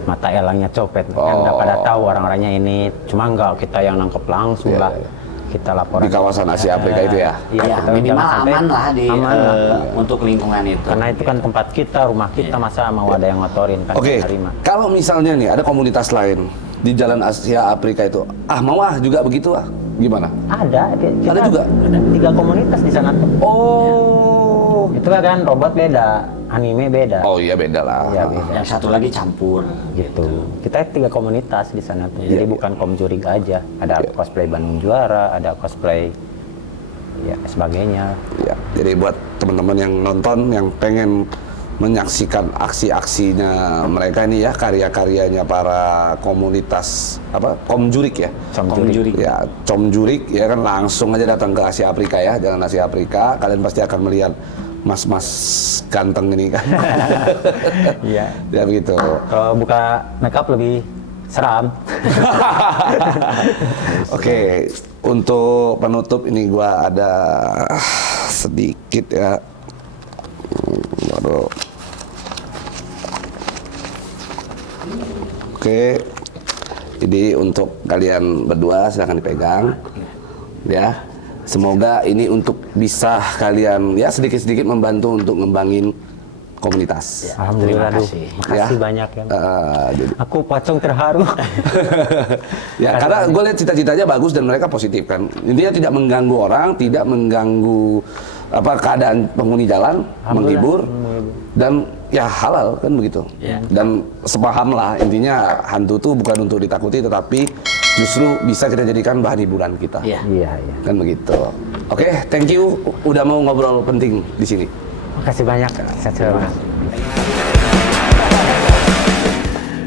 mata elangnya copet, kan udah pada tahu orang-orangnya ini, cuma enggak kita yang nangkep langsung Iya, lah, iya. kita laporan Di kawasan Asia Afrika itu ya? Iya, Ya, kita minimal jangan sampai aman lah aman lah. untuk lingkungan itu. Karena itu kan tempat kita, rumah kita, masa mau ada yang ngotorin kan? Oke, Terima. kalau misalnya nih ada komunitas lain di Jalan Asia Afrika itu, mau juga begitu gimana? Ada, kita Ada juga? Ada 3 komunitas di sana tuh. Oh, Itu kan robot beda, anime beda. oh iya beda lah. Iya, beda. Yang satu lagi campur. Gitu. Kita 3 komunitas di sana tuh. Jadi Iya. bukan komjurig aja. Ada Iya. cosplay Bandung Juara, ada cosplay ya sebagainya. Ya, jadi buat teman-teman yang nonton yang pengen menyaksikan aksi-aksinya mereka ini ya, karya-karyanya para komunitas apa Komjurik ya. Komjurik. Ya, Comjurik ya kan, langsung aja datang ke Asia Afrika ya, Jalan Asia Afrika. Kalian pasti akan melihat mas-mas ganteng ini kan. Iya. Ya begitu. Kalau buka makeup lebih seram. Oke, untuk penutup ini gua ada sedikit ya. Waduh. Oke, jadi untuk kalian berdua silahkan dipegang, ya. Semoga ini untuk bisa kalian ya sedikit-sedikit membantu untuk ngembangin komunitas. Alhamdulillah, Terima duh. kasih. Makasih banyak ya. Jadi, Aku pocong terharu. ya karena gue lihat cita-citanya bagus dan mereka positif kan. Intinya tidak mengganggu orang, tidak mengganggu keadaan penghuni jalan, menghibur dan ya halal kan begitu. Dan sepaham lah intinya hantu tuh bukan untuk ditakuti tetapi justru bisa kita jadikan bahan hiburan kita. Iya. Iya, iya. Kan begitu. Oke, thank you udah mau ngobrol penting di sini. Makasih banyak. Sehat selalu.